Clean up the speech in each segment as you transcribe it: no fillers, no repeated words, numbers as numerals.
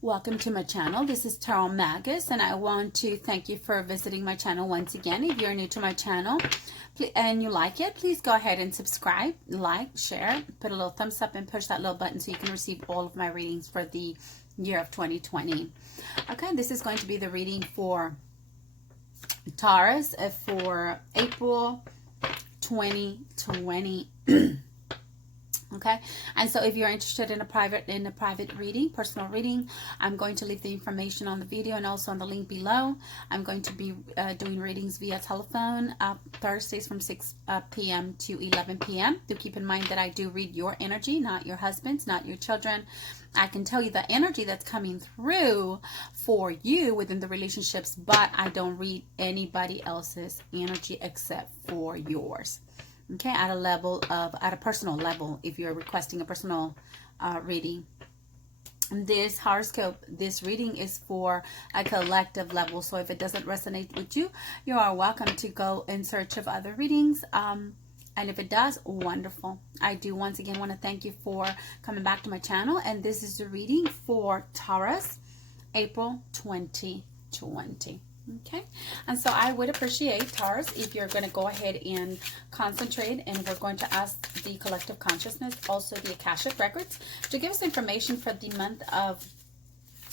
Welcome to my channel. This is Tarot Magus, and I want to thank you for visiting my channel once again. If you're new to my channel and you like it, please go ahead and subscribe, like, share, put a little thumbs up, and push that little button so you can receive all of my readings for the year of 2020. Okay, this is going to be the reading for Taurus for April 2020. Okay, and so if you're interested in a private reading, personal reading, I'm going to leave the information on the video and also on the link below. I'm going to be doing readings via telephone Thursdays from 6 p.m. to 11 p.m. Do keep in mind that I do read your energy, not your husband's, not your children. I can tell you the energy that's coming through for you within the relationships, but I don't read anybody else's energy except for yours. Okay, at a personal level, if you're requesting a personal reading. This horoscope, this reading is for a collective level. So if it doesn't resonate with you, you are welcome to go in search of other readings. And if it does, wonderful. I do once again want to thank you for coming back to my channel. And this is the reading for Taurus, April 2020. Okay, and so I would appreciate, Taurus, if you're going to go ahead and concentrate, and we're going to ask the collective consciousness, also the Cashapp records, to give us information for the month of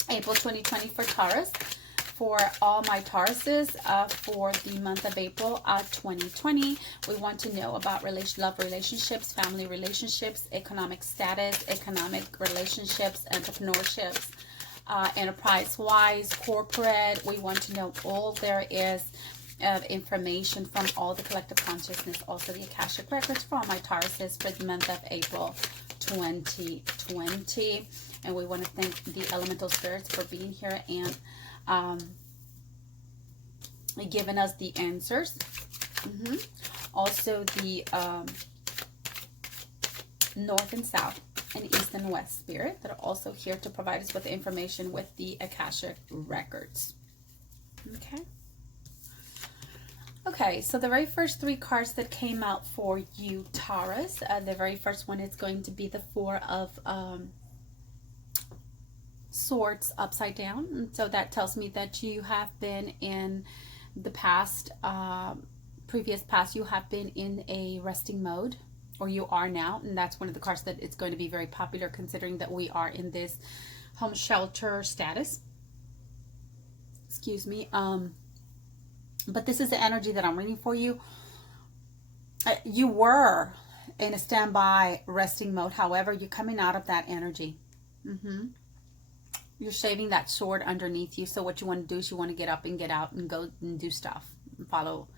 April 2020 for Taurus. For all my Tauruses, for the month of April 2020, we want to know about love relationships, family relationships, economic status, economic relationships, entrepreneurships, enterprise-wise, corporate. We want to know all there is of information from all the collective consciousness, also the Akashic records for all my Tauruses for the month of April 2020. And we want to thank the elemental spirits for being here and giving us the answers. Also the north and south and east and west spirit that are also here to provide us with the information with the Akashic records. Okay, so the very first three cards that came out for you, Taurus, the very first one is going to be the Four of Swords upside down. And so that tells me that you have been in the past, previous past, you have been in a resting mode, or you are now, and that's one of the cards that it's going to be very popular considering that we are in this home shelter status. Excuse me. But this is the energy that I'm reading for you. You were in a standby resting mode. However, you're coming out of that energy. You're shaving that sword underneath you. So what you want to do is you want to get up and get out and go and do stuff and follow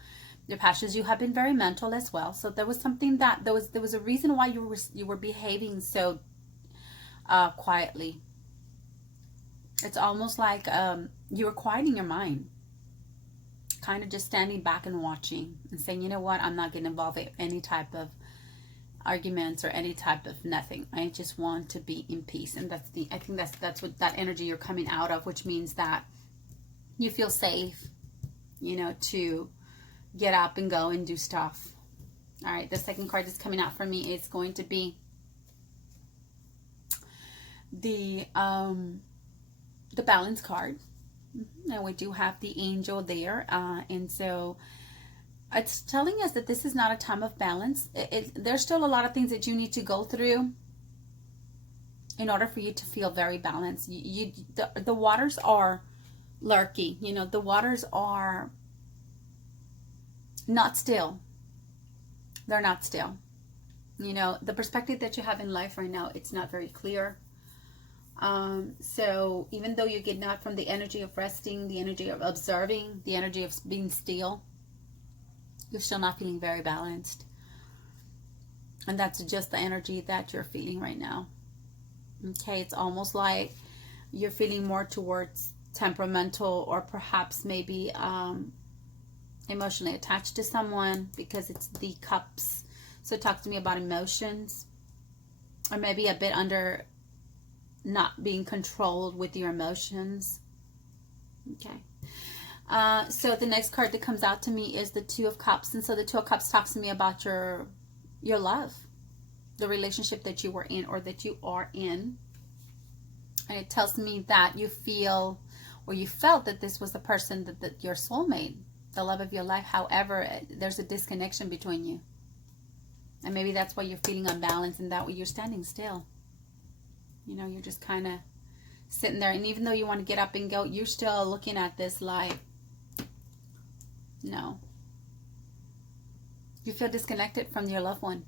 your passions. You have been very mental as well. So there was something that there was a reason why you were behaving so quietly. It's almost like you were quieting your mind, kind of just standing back and watching and saying, you know what, I'm not getting involved in any type of arguments or any type of nothing. I just want to be in peace. And I think that's what that energy you're coming out of, which means that you feel safe, you know, to get up and go and do stuff. All right, the second card that's coming out for me is going to be the balance card. And we do have the angel there, and so it's telling us that this is not a time of balance. There's still a lot of things that you need to go through in order for you to feel very balanced. The waters are lurky, you know, the waters are not still. They're not still. You know, the perspective that you have in life right now, it's not very clear. So even though you're getting out from the energy of resting, the energy of observing, the energy of being still, you're still not feeling very balanced. And that's just the energy that you're feeling right now. Okay, it's almost like you're feeling more towards temperamental, or perhaps maybe emotionally attached to someone, because it's the cups. So it talks to me about emotions, or maybe a bit under not being controlled with your emotions. Okay. So the next card that comes out to me is the Two of Cups. And so the Two of Cups talks to me about your love, the relationship that you were in or that you are in. And it tells me that you feel, or you felt that this was the person that your soulmate, the love of your life. However, there's a disconnection between you. And maybe that's why you're feeling unbalanced, and that way you're standing still. You know, you're just kind of sitting there. And even though you want to get up and go, you're still looking at this like, no. You feel disconnected from your loved one,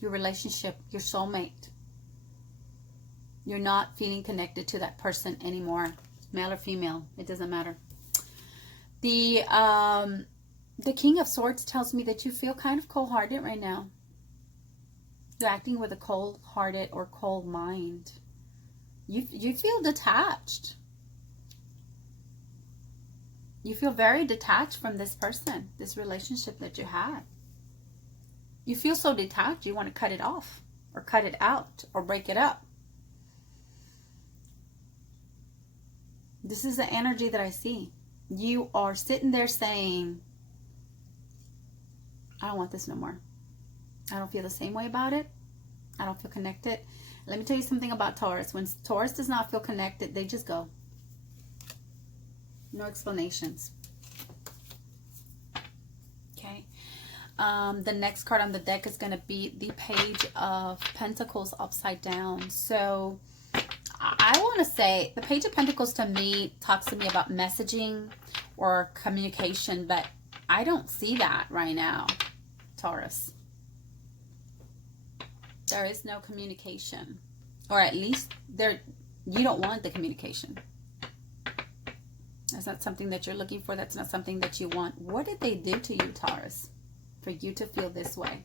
your relationship, your soulmate. You're not feeling connected to that person anymore. Male or female, it doesn't matter. The King of Swords tells me that you feel kind of cold-hearted right now. You're acting with a cold-hearted or cold mind. You feel detached. You feel very detached from this person, this relationship that you had. You feel so detached, you want to cut it off, or cut it out, or break it up. This is the energy that I see. You are sitting there saying, I don't want this no more. I don't feel the same way about it. I don't feel connected. Let me tell you something about Taurus. When Taurus does not feel connected, they just go. No explanations. Okay. The next card on the deck is going to be the Page of Pentacles upside down. So I want to say the Page of Pentacles to me talks to me about messaging or communication, but I don't see that right now, Taurus. There is no communication, or at least you don't want the communication. That's not something that you're looking for. That's not something that you want. What did they do to you, Taurus, for you to feel this way?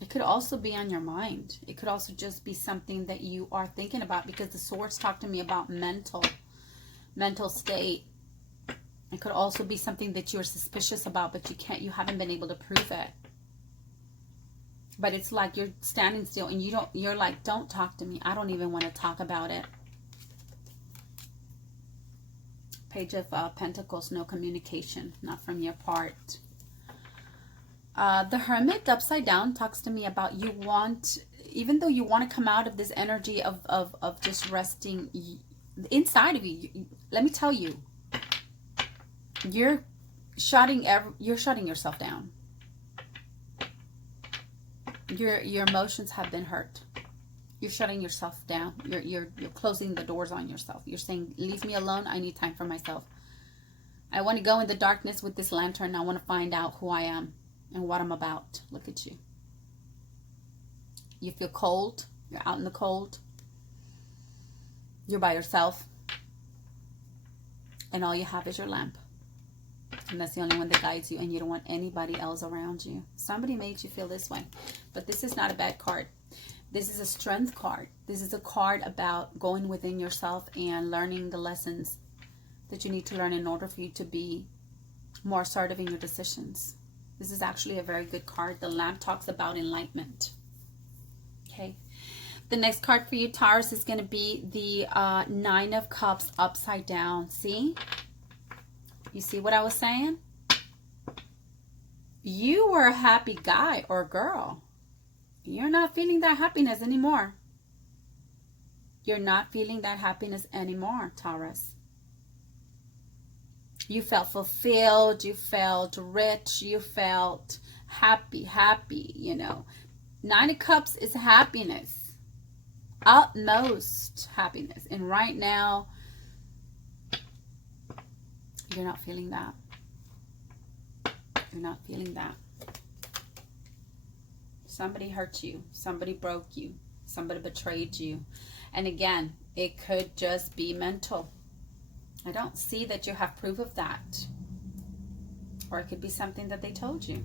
It could also be on your mind. It could also just be something that you are thinking about, because the swords talk to me about mental state. It could also be something that you're suspicious about, but you haven't been able to prove it. But it's like you're standing still and you're like, don't talk to me. I don't even want to talk about it. Page of Pentacles, no communication, not from your part. The Hermit upside down talks to me about even though you want to come out of this energy of just resting inside of you, let me tell you, you're shutting yourself down. Your emotions have been hurt. You're shutting yourself down. You're closing the doors on yourself. You're saying, leave me alone. I need time for myself. I want to go in the darkness with this lantern. I want to find out who I am and what I'm about. Look at you. You feel cold. You're out in the cold. You're by yourself. And all you have is your lamp. And that's the only one that guides you, and you don't want anybody else around you. Somebody made you feel this way. But this is not a bad card. This is a strength card. This is a card about going within yourself and learning the lessons that you need to learn in order for you to be more assertive in your decisions. This is actually a very good card. The lamp talks about enlightenment. Okay. The next card for you, Taurus, is going to be the Nine of Cups upside down. See? You see what I was saying? You were a happy guy or girl. You're not feeling that happiness anymore. You're not feeling that happiness anymore, Taurus. You felt fulfilled. You felt rich. You felt happy, you know. Nine of Cups is happiness. Utmost happiness. And right now, you're not feeling that. You're not feeling that. Somebody hurt you. Somebody broke you. Somebody betrayed you. And again, it could just be mental. I don't see that you have proof of that. Or it could be something that they told you.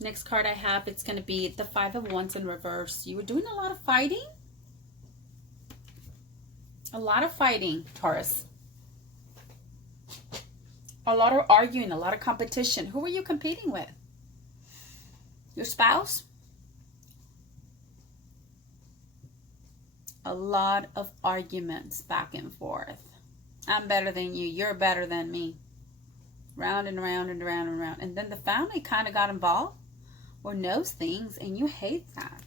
Next card I have, it's going to be the Five of Wands in reverse. You were doing a lot of fighting. A lot of fighting, Taurus. A lot of arguing, a lot of competition. Who were you competing with? Your spouse? A lot of arguments back and forth. I'm better than you. You're better than me. Round and round and round and round. And then the family kind of got involved or knows things, and you hate that.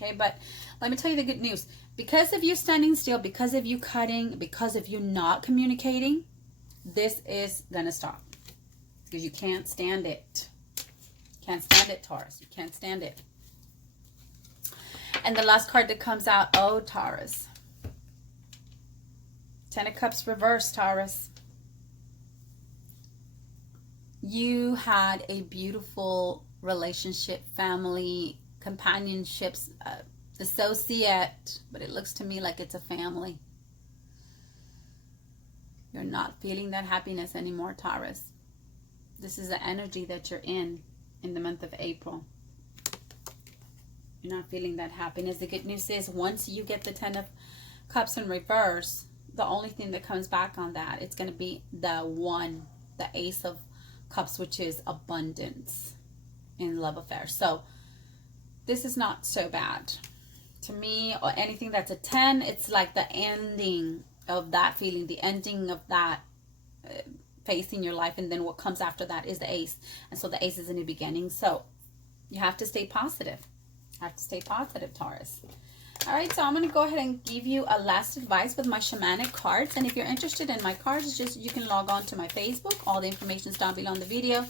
Okay, but let me tell you the good news. Because of you standing still, because of you cutting, because of you not communicating, this is going to stop. Because you can't stand it. Can't stand it, Taurus. You can't stand it. And the last card that comes out, oh, Taurus. 10 of Cups reversed, Taurus. You had a beautiful relationship, family, companionships, associate, but it looks to me like it's a family. You're not feeling that happiness anymore, Taurus. This is the energy that you're in the month of April. You're not feeling that happiness. The good news is once you get the 10 of Cups in reverse, the only thing that comes back on that, it's going to be the Ace of Cups, which is abundance in love affairs. So this is not so bad. To me, or anything that's a 10, it's like the ending of that feeling, the ending of that phase in your life, and then what comes after that is the Ace. And so the Ace is a new beginning. So you have to stay positive. Have to stay positive, Taurus. All right, so I'm going to go ahead and give you a last advice with my shamanic cards. And if you're interested in my cards, just you can log on to my Facebook. All the information is down below in the video.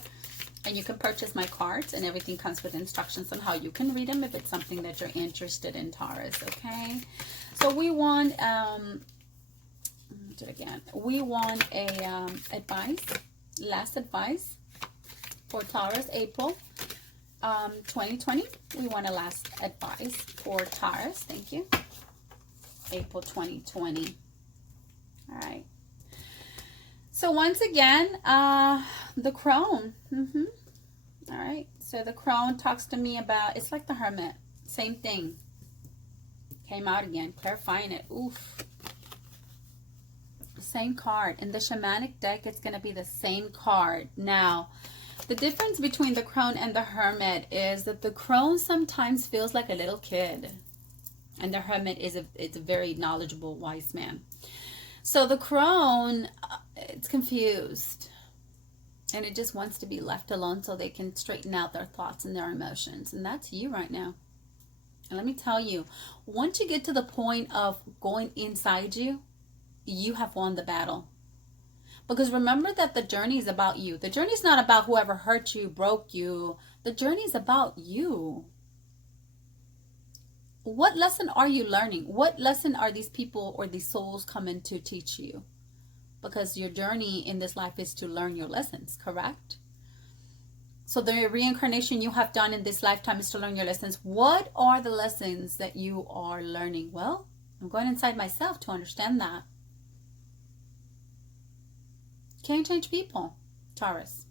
And you can purchase my cards, and everything comes with instructions on how you can read them if it's something that you're interested in, Taurus, okay? So we want, do it again. We want a last advice for Taurus, April 2020. We want a last advice for Taurus. Thank you. April 2020. All right. So once again, the crone. All right. So the crone talks to me about, it's like the Hermit. Same thing. Came out again. Clarifying it. Oof. Same card. In the shamanic deck, it's going to be the same card. Now, the difference between the crone and the Hermit is that the crone sometimes feels like a little kid. And the Hermit is it's a very knowledgeable, wise man. So the crone, it's confused. And it just wants to be left alone so they can straighten out their thoughts and their emotions. And that's you right now. And let me tell you, once you get to the point of going inside you, you have won the battle. Because remember that the journey is about you. The journey is not about whoever hurt you, broke you. The journey is about you. What lesson are you learning? What lesson are these people or these souls coming to teach you? Because your journey in this life is to learn your lessons, correct? So the reincarnation you have done in this lifetime is to learn your lessons. What are the lessons that you are learning? Well, I'm going inside myself to understand that. Can't change people, Taurus.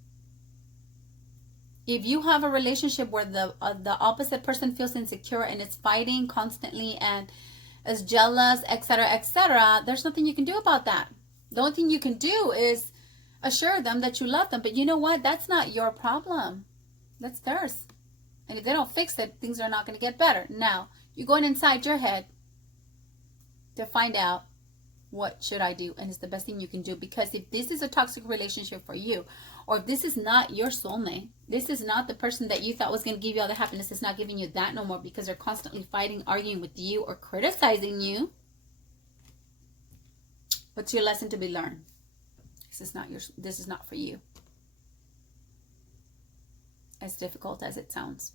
If you have a relationship where the opposite person feels insecure and is fighting constantly and is jealous, etc., there's nothing you can do about that. The only thing you can do is assure them that you love them. But you know what? That's not your problem. That's theirs. And if they don't fix it, things are not going to get better. Now, you're going inside your head to find out, what should I do? And it's the best thing you can do. Because if this is a toxic relationship for you, or if this is not your soulmate, this is not the person that you thought was going to give you all the happiness, it's not giving you that no more because they're constantly fighting, arguing with you, or criticizing you. What's your lesson to be learned? This is not for you. As difficult as it sounds.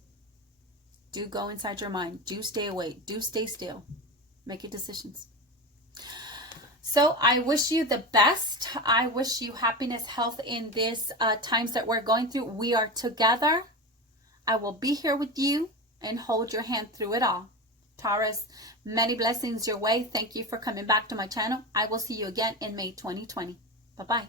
Do go inside your mind. Do stay awake. Do stay still. Make your decisions. So I wish you the best. I wish you happiness, health in this times that we're going through. We are together. I will be here with you and hold your hand through it all. Taurus, many blessings your way. Thank you for coming back to my channel. I will see you again in May 2020. Bye-bye.